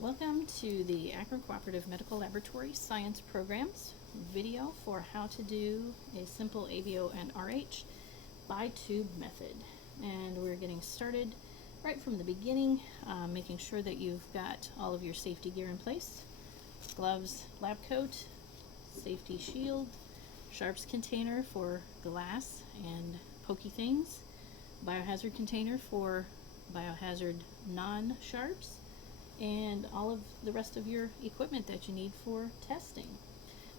Welcome to the Akron Cooperative Medical Laboratory Science Programs video for how to do a simple ABO and Rh by tube method. And we're getting started right from the beginning, making sure that you've got all of your safety gear in place. Gloves, lab coat, safety shield, sharps container for glass and pokey things, biohazard container for biohazard non-sharps, and all of the rest of your equipment that you need for testing.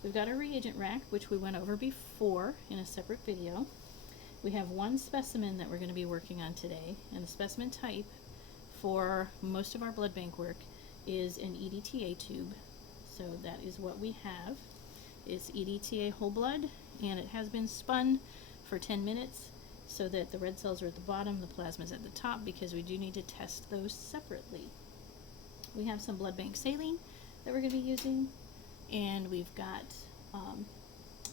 We've got a reagent rack, which we went over before in a separate video. We have one specimen that we're going to be working on today, and the specimen type for most of our blood bank work is an EDTA tube. So that is what we have. It's EDTA whole blood, and it has been spun for 10 minutes so that the red cells are at the bottom, the plasma is at the top, because we do need to test those separately. We have some blood bank saline that we're going to be using, and we've got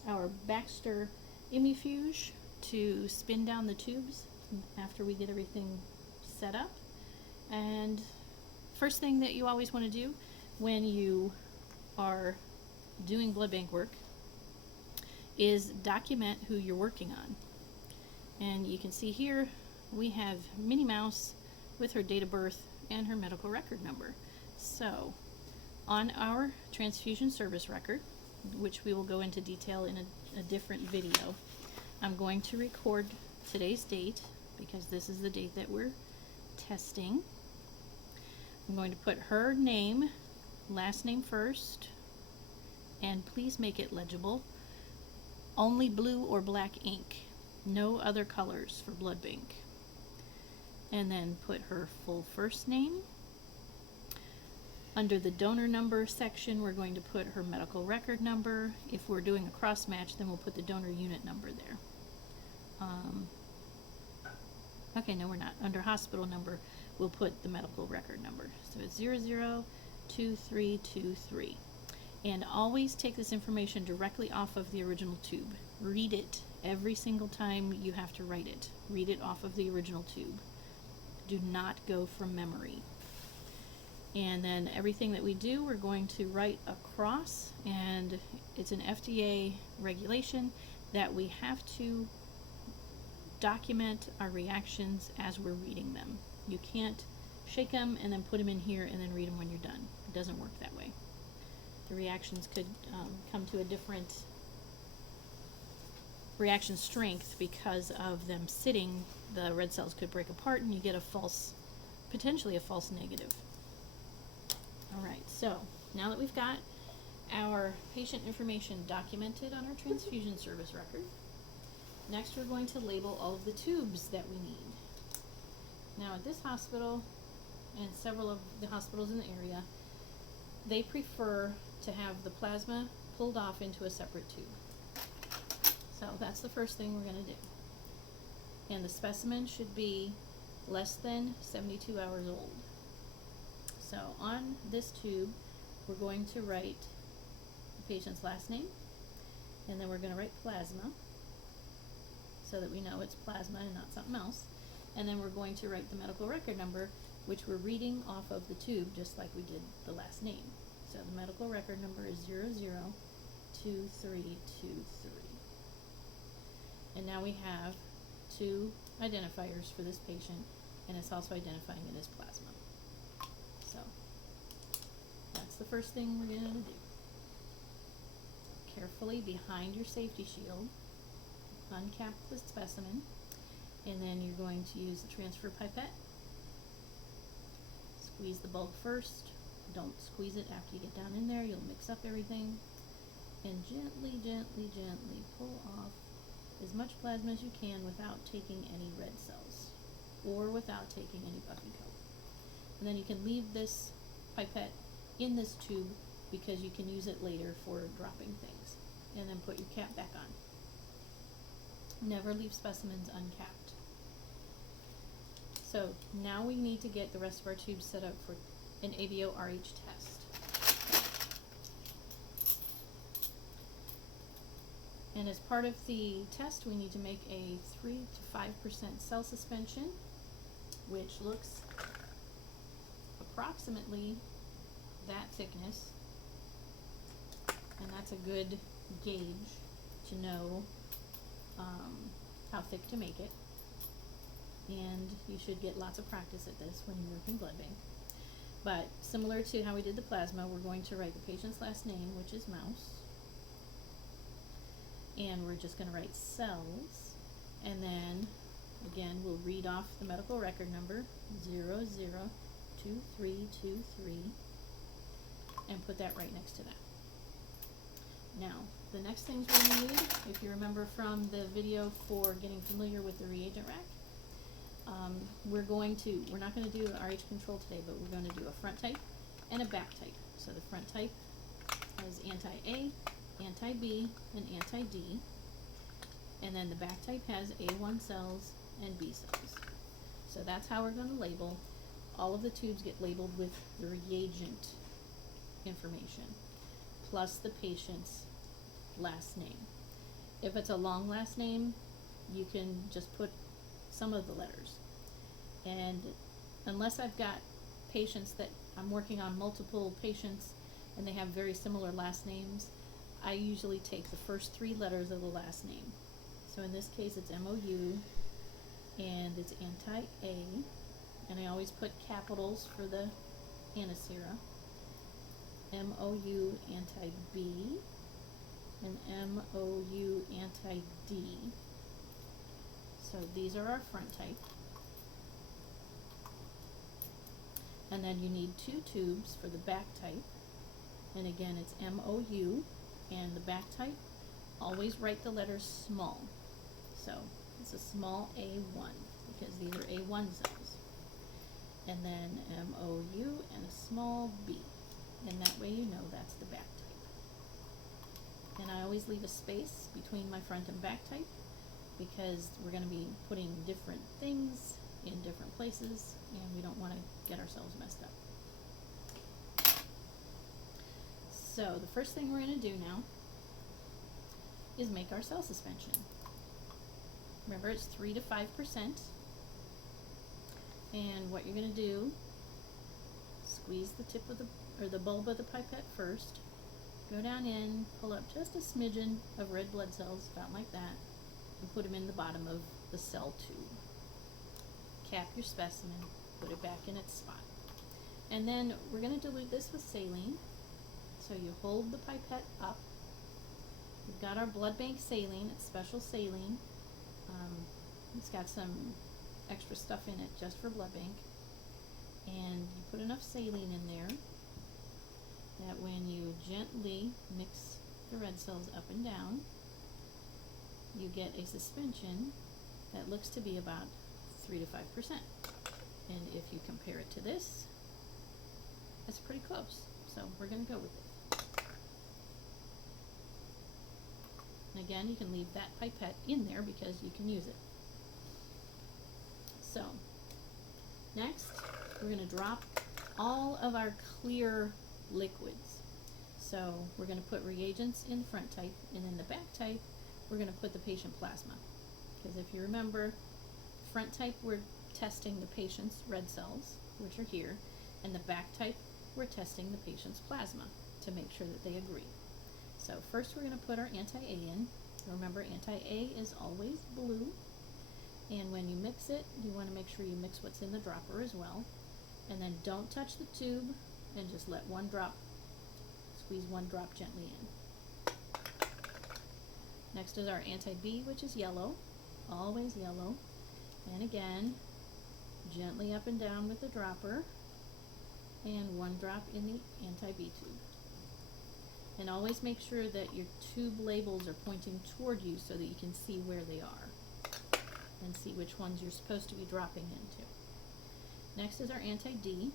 our Baxter Immufuge to spin down the tubes after we get everything set up. And first thing that you always want to do when you are doing blood bank work is document who you're working on. And you can see here we have Minnie Mouse with her date of birth and her medical record number. So on our transfusion service record, which we will go into detail in a different video, I'm going to record today's date because this is the date that we're testing. I'm going to put her name, last name first, and please make it legible. Only blue or black ink, no other colors for blood bank. And then put her full first name. Under the donor number section, we're going to put her medical record number. If we're doing a cross match, then we'll put the donor unit number there. Okay, no, we're not. Under hospital number, we'll put the medical record number. So it's 002323. And always take this information directly off of the original tube. Read it every single time you have to write it. Read it off of the original tube. Do not go from memory. And then everything that we do, we're going to write across, and it's an FDA regulation that we have to document our reactions as we're reading them. You can't shake them and then put them in here and then read them when you're done. It doesn't work that way. The reactions could come to a different reaction strength because of them sitting. The red cells could break apart and you get a false, potentially a false negative. Alright, so now that we've got our patient information documented on our transfusion service record, next we're going to label all of the tubes that we need. Now at this hospital and several of the hospitals in the area, they prefer to have the plasma pulled off into a separate tube. So that's the first thing we're going to do. And the specimen should be less than 72 hours old. So on this tube, we're going to write the patient's last name, and then we're going to write plasma so that we know it's plasma and not something else. And then we're going to write the medical record number, which we're reading off of the tube just like we did the last name. So the medical record number is 002323. And now we have two identifiers for this patient, and it's also identifying it as plasma. So that's the first thing we're going to do. Carefully behind your safety shield, uncap the specimen, and then you're going to use the transfer pipette. Squeeze the bulb first. Don't squeeze it after you get down in there. You'll mix up everything. And gently, gently, gently pull off as much plasma as you can without taking any red cells or without taking any buffy coat. And then you can leave this pipette in this tube because you can use it later for dropping things. And then put your cap back on. Never leave specimens uncapped. So now we need to get the rest of our tubes set up for an ABO Rh test. And as part of the test, we need to make a 3 to 5% cell suspension, which looks approximately that thickness, and that's a good gauge to know how thick to make it. And you should get lots of practice at this when you work in blood bank. But similar to how we did the plasma, we're going to write the patient's last name, which is Mouse, and we're just going to write cells, and then again we'll read off the medical record number 002323 and put that right next to that. Now, the next things we're going to need, if you remember from the video for getting familiar with the reagent rack, we're not going to do an RH control today, but we're going to do a front type and a back type. So the front type has anti-A, anti-B, and anti-D, and then the back type has A1 cells and B cells. So that's how we're going to label. All of the tubes get labeled with the reagent information, plus the patient's last name. If it's a long last name, you can just put some of the letters. And unless I've got patients that I'm working on multiple patients and they have very similar last names, I usually take the first 3 letters of the last name. So in this case it's MOU, and it's anti-A, and I always put capitals for the antisera, MOU anti-B, and MOU anti-D. So these are our front type. And then you need 2 tubes for the back type. And again, it's MOU, and the back type, always write the letters small. So it's a small A1, because these are A1 cells. And then MOU and a small B. And that way you know that's the back type. And I always leave a space between my front and back type, because we're going to be putting different things in different places, and we don't want to get ourselves messed up. So the first thing we're going to do now is make our cell suspension. Remember, it's 3 to 5%. And what you're going to do, squeeze the tip of the bulb of the pipette first, go down in, pull up just a smidgen of red blood cells, about like that, and put them in the bottom of the cell tube. Cap your specimen, put it back in its spot. And then we're going to dilute this with saline. So you hold the pipette up. We've got our blood bank saline. It's special saline. It's got some extra stuff in it just for blood bank. And you put enough saline in there that when you gently mix the red cells up and down, you get a suspension that looks to be about 3 to 5%. And if you compare it to this, it's pretty close. So we're going to go with it. And again, you can leave that pipette in there because you can use it. So next, we're going to drop all of our clear liquids. So we're going to put reagents in front type, and in the back type, we're going to put the patient plasma. Because if you remember, front type, we're testing the patient's red cells, which are here, and the back type, we're testing the patient's plasma to make sure that they agree. So first we're going to put our anti-A in. Remember, anti-A is always blue, and when you mix it, you want to make sure you mix what's in the dropper as well. And then don't touch the tube, and just let one drop, squeeze one drop gently in. Next is our anti-B, which is yellow, always yellow. And again, gently up and down with the dropper, and one drop in the anti-B tube. And always make sure that your tube labels are pointing toward you so that you can see where they are and see which ones you're supposed to be dropping into. Next is our anti-D.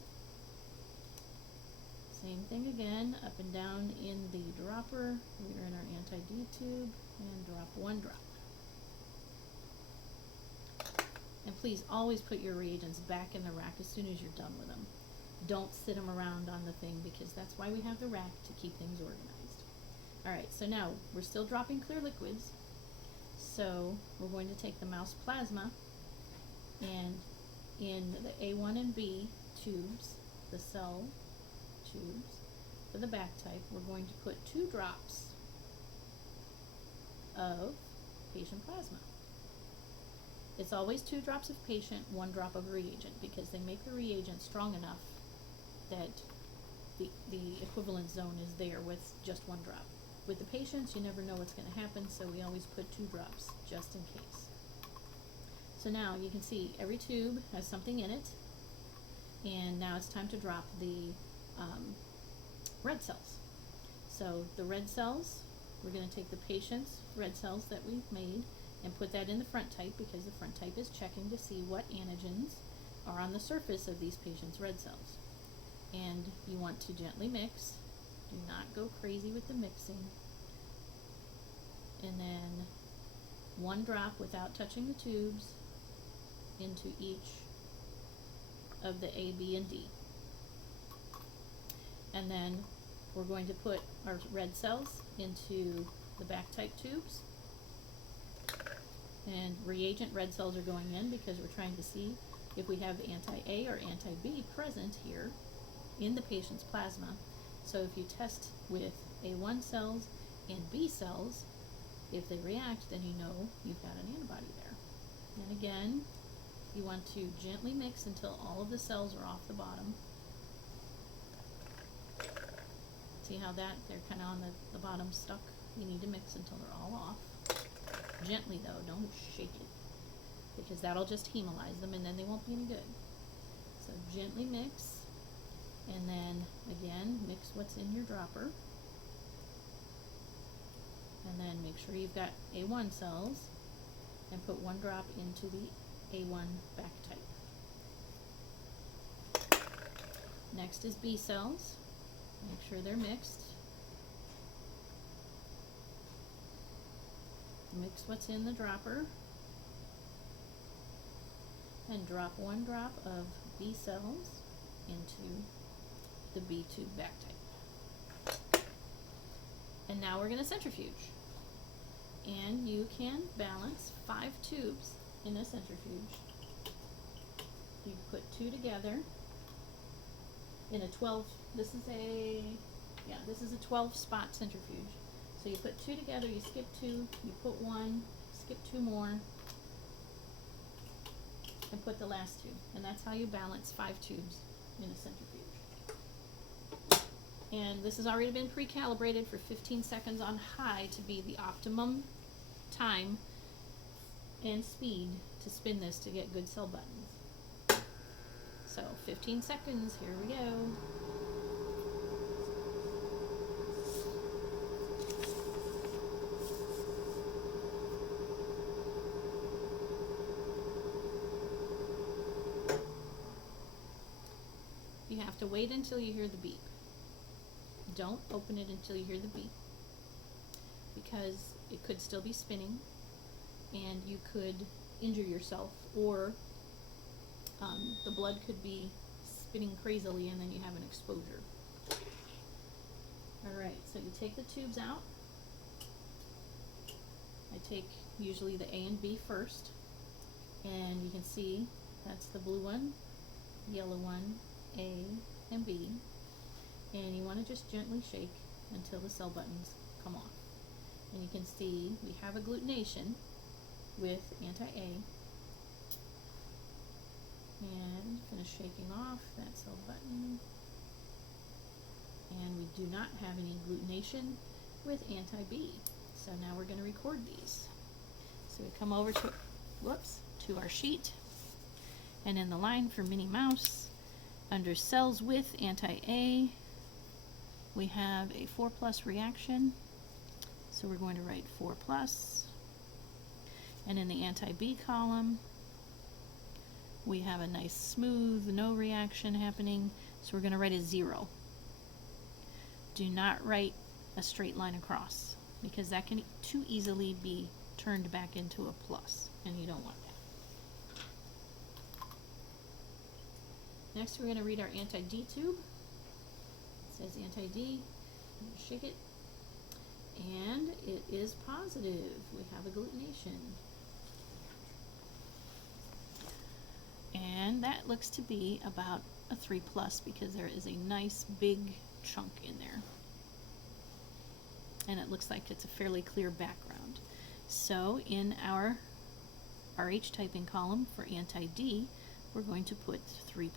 Same thing again, up and down in the dropper. We're in our anti-D tube, and drop one drop. And please always put your reagents back in the rack as soon as you're done with them. Don't sit them around on the thing, because that's why we have the rack, to keep things organized. Alright, so now we're still dropping clear liquids. So we're going to take the mouse plasma, and in the A1 and B tubes, the cell tubes, for the back type, we're going to put 2 drops of patient plasma. It's always 2 drops of patient, 1 drop of reagent, because they make the reagent strong enough that the equivalent zone is there with just 1 drop. With the patients, you never know what's going to happen, so we always put 2 drops just in case. So now you can see every tube has something in it, and now it's time to drop the red cells. So the red cells, we're going to take the patient's red cells that we've made and put that in the front type, because the front type is checking to see what antigens are on the surface of these patients' red cells. And you want to gently mix. Do not go crazy with the mixing. And then 1 drop without touching the tubes into each of the A, B, and D. And then we're going to put our red cells into the back type tubes. And reagent red cells are going in because we're trying to see if we have anti-A or anti-B present here in the patient's plasma. So if you test with A1 cells and B cells, if they react, then you know you've got an antibody there. And again, you want to gently mix until all of the cells are off the bottom. See how they're kind of on the bottom stuck? You need to mix until they're all off. Gently though, don't shake it, because that'll just hemolyze them and then they won't be any good. So gently mix, and then again mix what's in your dropper, and then make sure you've got A1 cells and put 1 drop into the A1 back type. Next is B cells. Make sure they're mixed. Mix what's in the dropper and drop 1 drop of B cells into the B tube back type. And now we're going to centrifuge. And you can balance 5 tubes in a centrifuge. You put 2 together in a 12, this is a 12 spot centrifuge. So you put 2 together, you skip 2, you put 1, skip 2 more, and put the last 2. And that's how you balance 5 tubes in a centrifuge. And this has already been pre-calibrated for 15 seconds on high to be the optimum time and speed to spin this to get good cell buttons. So 15 seconds, here we go. You have to wait until you hear the beep. Don't open it until you hear the beep, because it could still be spinning and you could injure yourself, or the blood could be spinning crazily and then you have an exposure. Alright, so you take the tubes out. I take usually the A and B first, and you can see that's the blue one, yellow one, A and B, and you want to just gently shake until the cell buttons come off. And you can see we have agglutination with anti-A, and finish shaking off that cell button, and we do not have any agglutination with anti-B. So now we're going to record these. So we come over to our sheet, and in the line for Minnie Mouse, under cells with anti-A, we have a 4+ reaction. So we're going to write 4+. And in the anti-B column, we have a nice smooth, no reaction happening. So we're going to write a 0. Do not write a straight line across, because that can too easily be turned back into a plus, and you don't want that. Next, we're going to read our anti-D tube. It says anti-D. Shake it, and it is positive. We have agglutination. And that looks to be about a 3+, because there is a nice big chunk in there. And it looks like it's a fairly clear background. So in our RH typing column for anti-D, we're going to put 3+.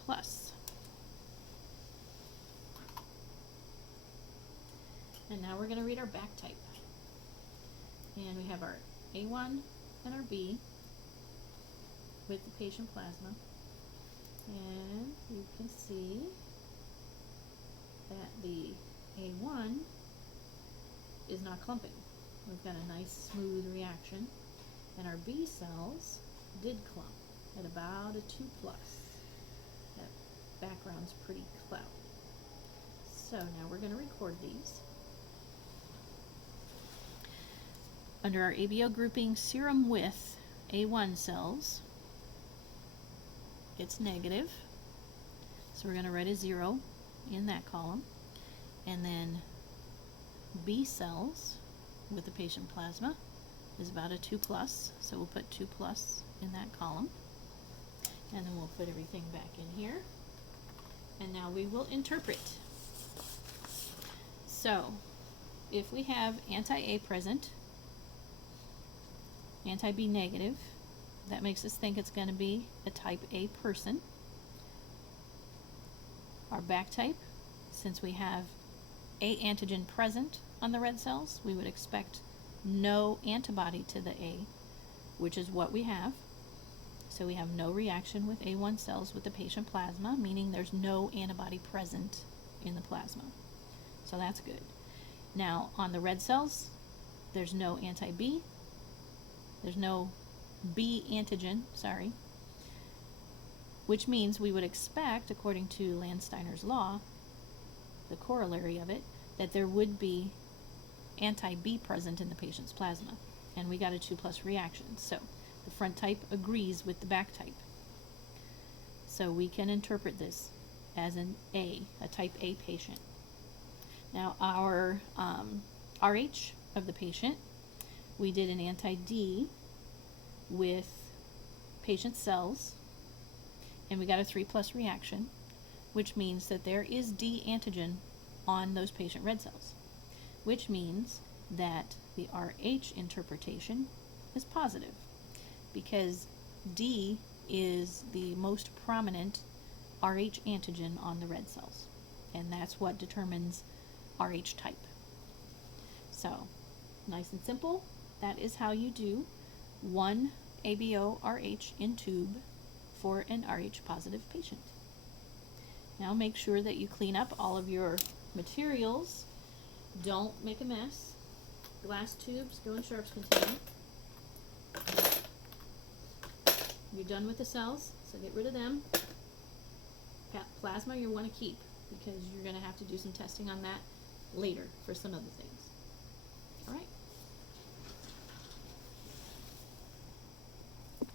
And now we're going to read our back type. And we have our A1 and our B with the patient plasma. And you can see that the A1 is not clumping. We've got a nice smooth reaction. And our B cells did clump at about a 2+. That background's pretty cloudy. So now we're going to record these. Under our ABO grouping serum with A1 cells, it's negative. So we're going to write a 0 in that column. And then B cells with the patient plasma is about a 2+, so we'll put 2+ in that column. And then we'll put everything back in here. And now we will interpret. So, if we have anti-A present, anti-B negative, that makes us think it's going to be a type A person. Our back type, since we have A antigen present on the red cells, we would expect no antibody to the A, which is what we have. So we have no reaction with A1 cells with the patient plasma, meaning there's no antibody present in the plasma. So that's good. Now, on the red cells, there's no anti-B. There's no B antigen, which means we would expect, according to Landsteiner's law, the corollary of it, that there would be anti-B present in the patient's plasma. And we got a 2+ reaction. So the front type agrees with the back type. So we can interpret this as an A, a type A patient. Now our RH of the patient, we did an anti-D with patient cells, and we got a 3+ reaction, which means that there is D antigen on those patient red cells, which means that the RH interpretation is positive, because D is the most prominent RH antigen on the red cells, and that's what determines RH type. So, nice and simple, that is how you do one ABO RH in tube for an RH positive patient. Now make sure that you clean up all of your materials. Don't make a mess. Glass tubes go in sharps container. You're done with the cells, so get rid of them. Plasma you want to keep, because you're going to have to do some testing on that later for some other things. All right.